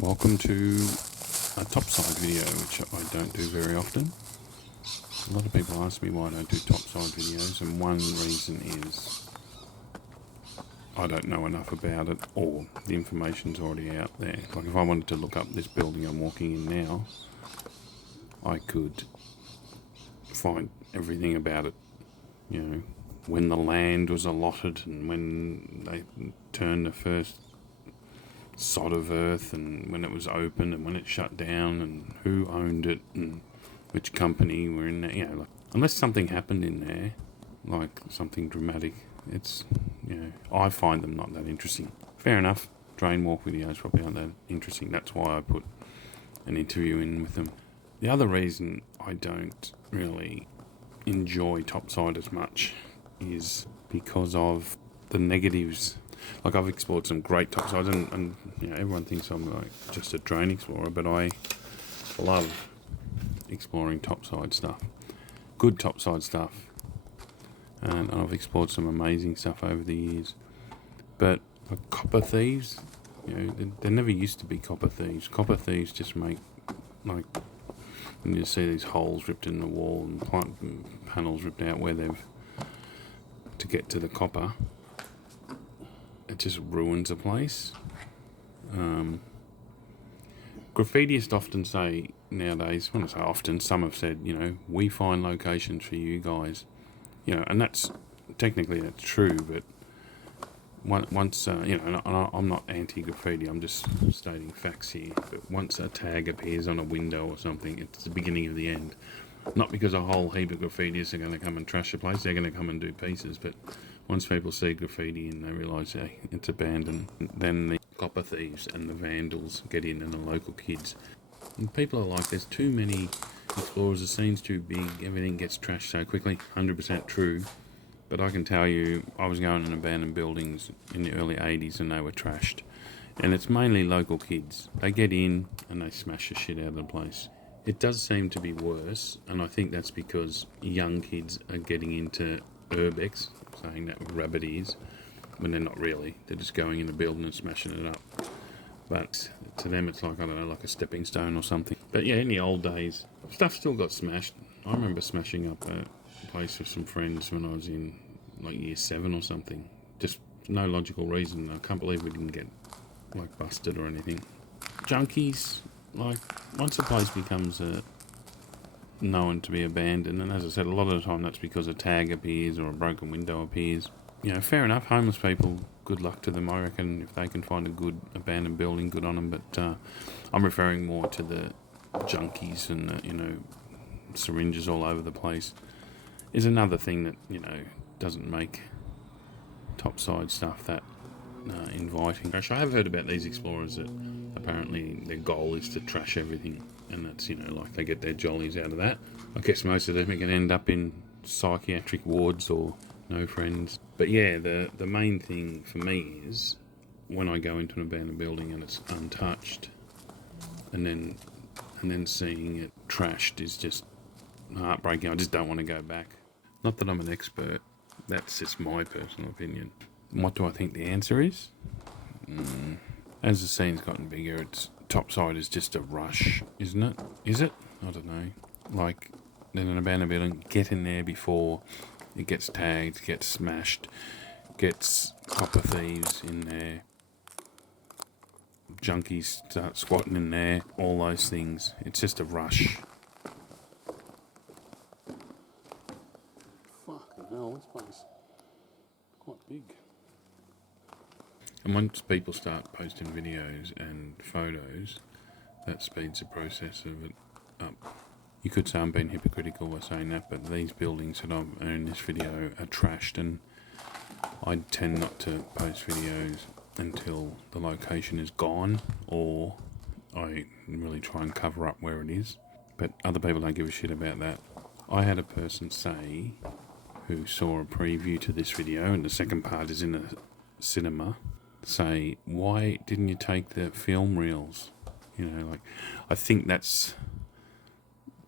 Welcome to a topside video, which I don't do very often. A lot of people ask me why I don't do topside videos, and one reason is I don't know enough about it, or the information's already out there. Like if I wanted to look up this building I'm walking in now, I could find everything about it. You know, when the land was allotted and when they turned the first sod of earth and when it was open and when it shut down and who owned it and which company were in there. You know, like, unless something happened in there, like something dramatic, it's, you know, I find them not that interesting. Fair enough, drain walk videos probably aren't that interesting. That's why I put an interview in with them. The other reason I don't really enjoy topside as much is because of the negatives. Like I've explored some great topsides, and you know, everyone thinks I'm like just a drain explorer, but I love exploring topside stuff, good topside stuff, and I've explored some amazing stuff over the years. But for copper thieves, you know, there never used to be copper thieves. Copper thieves just make, like, and you see these holes ripped in the wall and plant panels ripped out where they've to get to the copper. It just ruins a place. Graffitiists often say nowadays, when I say often, some have said, you know, we find locations for you guys. You know, and that's technically that's true, but once you know, and I'm not anti-graffiti, I'm just stating facts here. But once a tag appears on a window or something, it's the beginning of the end. Not because a whole heap of graffitiists are going to come and trash the place, they're going to come and do pieces, but once people see graffiti and they realise, hey, it's abandoned, then the copper thieves and the vandals get in and the local kids. And people are like, there's too many explorers, the scene's too big, everything gets trashed so quickly. 100% true. But I can tell you, I was going in abandoned buildings in the early 80s and they were trashed. And it's mainly local kids. They get in and they smash the shit out of the place. It does seem to be worse, and I think that's because young kids are getting into Urbex, saying that with rabbit ears, when they're not really. They're just going in the building and smashing it up. But to them it's like, I don't know, like a stepping stone or something. But yeah, in the old days, stuff still got smashed. I remember smashing up a place with some friends when I was in like year 7 or something. Just no logical reason. I can't believe we didn't get like busted or anything. Junkies, like, once a place becomes known to be abandoned, and as I said, a lot of the time that's because a tag appears or a broken window appears. You know, fair enough, homeless people, good luck to them. I reckon if they can find a good abandoned building, good on them. But I'm referring more to the junkies and the, you know, syringes all over the place. Is another thing that, you know, doesn't make topside stuff that inviting. I have heard about these explorers that apparently their goal is to trash everything, and that's, you know, like they get their jollies out of that. I guess most of them are going to end up in psychiatric wards or no friends. But yeah, the main thing for me is when I go into an abandoned building and it's untouched, and then seeing it trashed is just heartbreaking. I just don't want to go back. Not that I'm an expert, that's just my personal opinion. What do I think the answer is? As the scene's gotten bigger, it's topside is just a rush, isn't it? Is it? I don't know. Like, in an abandoned building, get in there before it gets tagged, gets smashed, gets copper thieves in there, junkies start squatting in there, all those things. It's just a rush. Fucking hell, this place is quite big. And once people start posting videos and photos, that speeds the process of it up. You could say I'm being hypocritical by saying that, but these buildings that I'm in this video are trashed, and I tend not to post videos until the location is gone, or I really try and cover up where it is. But other people don't give a shit about that. I had a person say, who saw a preview to this video, and the second part is in the cinema, say, why didn't you take the film reels? You know, like, I think that's,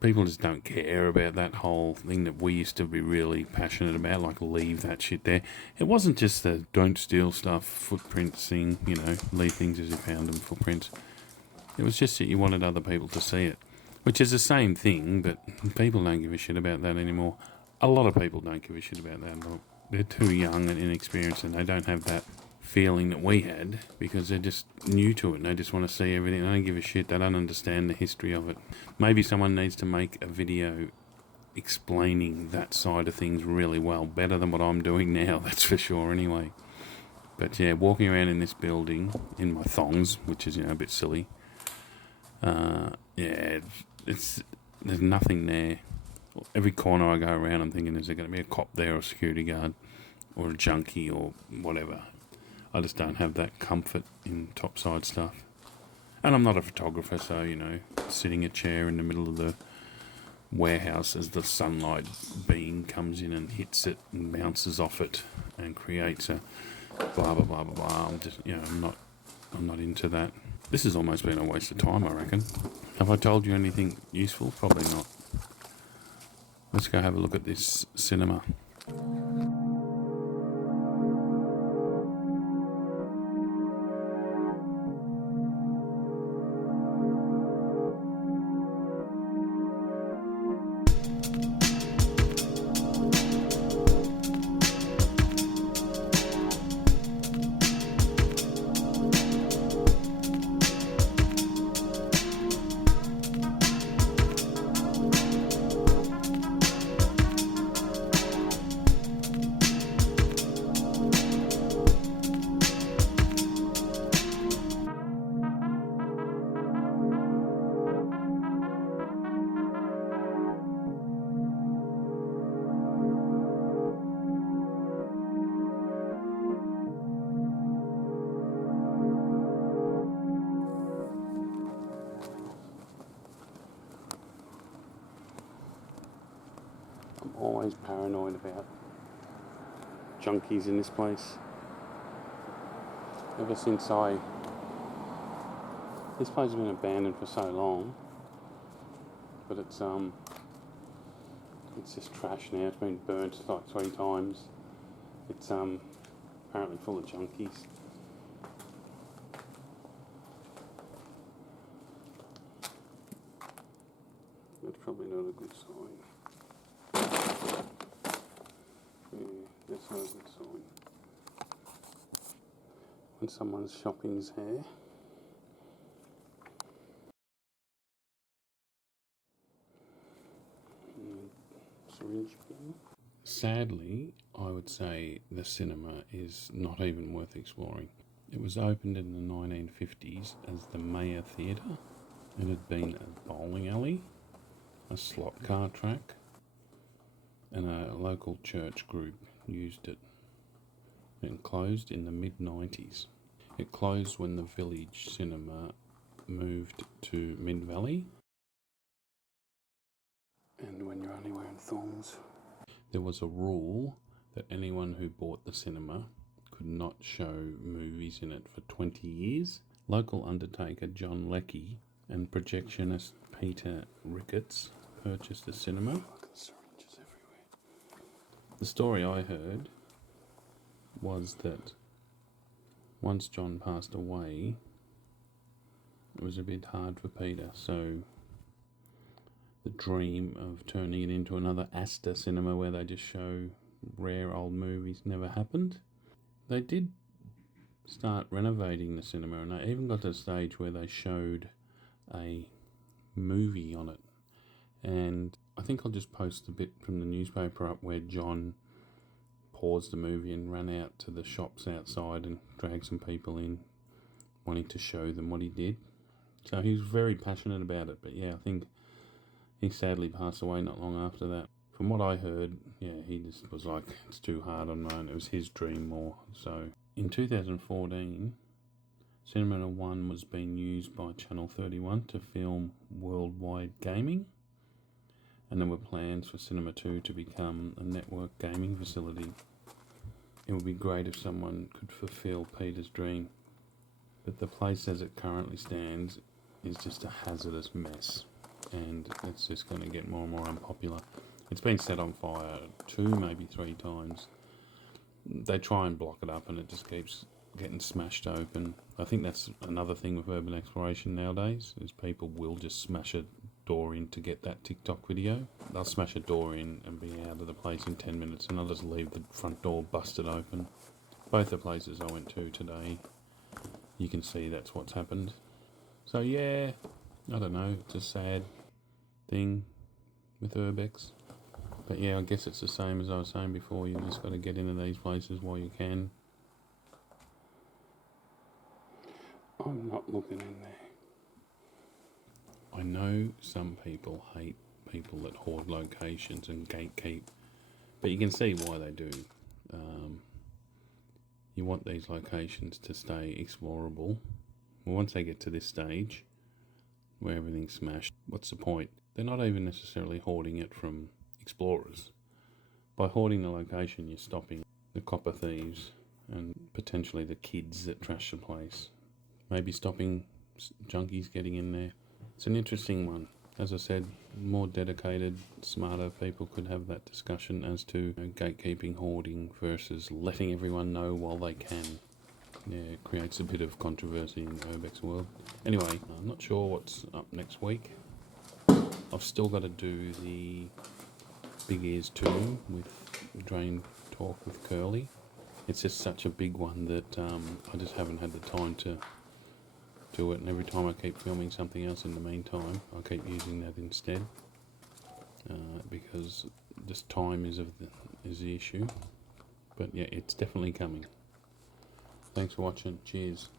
people just don't care about that whole thing that we used to be really passionate about, like leave that shit there. It wasn't just the don't steal stuff, footprints thing, you know, leave things as you found them, footprints. It was just that you wanted other people to see it, which is the same thing, but people don't give a shit about that anymore. A lot of people don't give a shit about that. They're too young and inexperienced, and they don't have that feeling that we had because they're just new to it and they just want to see everything. They don't give a shit. They don't understand the history of it. Maybe someone needs to make a video explaining that side of things really well, better than what I'm doing now, that's for sure anyway. But yeah, walking around in this building in my thongs, which is, a bit silly, there's nothing there. Every corner I go around, I'm thinking, is there going to be a cop there or a security guard or a junkie or whatever? I just don't have that comfort in topside stuff. And I'm not a photographer, so, sitting a chair in the middle of the warehouse as the sunlight beam comes in and hits it and bounces off it and creates a blah, blah, blah, blah, blah. I'm just, I'm not into that. This has almost been a waste of time, I reckon. Have I told you anything useful? Probably not. Let's go have a look at this cinema. I'm always paranoid about junkies in this place. Ever since this place has been abandoned for so long, but it's just trash now. It's been burnt like 3 times. It's apparently full of junkies. That's probably not a good sign. That's not a good sign. When someone's shopping's here. Syringe bin. Sadly, I would say the cinema is not even worth exploring. It was opened in the 1950s as the Mayer Theatre. It had been a bowling alley, a slot car track, and a local church group used it. It closed in the mid-90s. It closed when the Village Cinema moved to Mid-Valley. And when you're only wearing thongs. There was a rule that anyone who bought the cinema could not show movies in it for 20 years. Local undertaker John Leckie and projectionist Peter Ricketts purchased the cinema. Fucking syringes everywhere. The story I heard was that once John passed away, it was a bit hard for Peter, so the dream of turning it into another Astor cinema where they just show rare old movies never happened. They did start renovating the cinema, and they even got to a stage where they showed a movie on it. And I think I'll just post a bit from the newspaper up where John paused the movie and ran out to the shops outside and dragged some people in, wanting to show them what he did. So he was very passionate about it, but yeah, I think he sadly passed away not long after that. From what I heard, yeah, he just was like, it's too hard on my own. It was his dream more. So in 2014, Cinema 1 was being used by Channel 31 to film worldwide gaming. And there were plans for Cinema 2 to become a network gaming facility. It would be great if someone could fulfill Peter's dream. But the place as it currently stands is just a hazardous mess. And it's just going to get more and more unpopular. It's been set on fire 2, maybe 3 times. They try and block it up and it just keeps getting smashed open. I think that's another thing with urban exploration nowadays, is people will just smash a door in to get that TikTok video. They'll smash a door in and be out of the place in 10 minutes, and I'll just leave the front door busted open. Both the places I went to today, you can see that's what's happened. So yeah, I don't know, it's a sad thing with Urbex. But yeah, I guess it's the same as I was saying before, you just got to get into these places while you can. I'm not looking in there. I know some people hate people that hoard locations and gatekeep, but you can see why they do. You want these locations to stay explorable. Well, once they get to this stage where everything's smashed, what's the point? They're not even necessarily hoarding it from explorers. By hoarding the location, you're stopping the copper thieves and potentially the kids that trash the place. Maybe stopping junkies getting in there. It's an interesting one. As I said, more dedicated, smarter people could have that discussion as to gatekeeping, hoarding versus letting everyone know while they can. Yeah, it creates a bit of controversy in the Urbex world. Anyway, I'm not sure what's up next week. I've still got to do the Big Ears 2 with Drain Talk with Curly. It's just such a big one that I just haven't had the time to do it, and every time I keep filming something else in the meantime, I keep using that instead, because just time is the issue. But yeah, it's definitely coming. Thanks for watching. Cheers.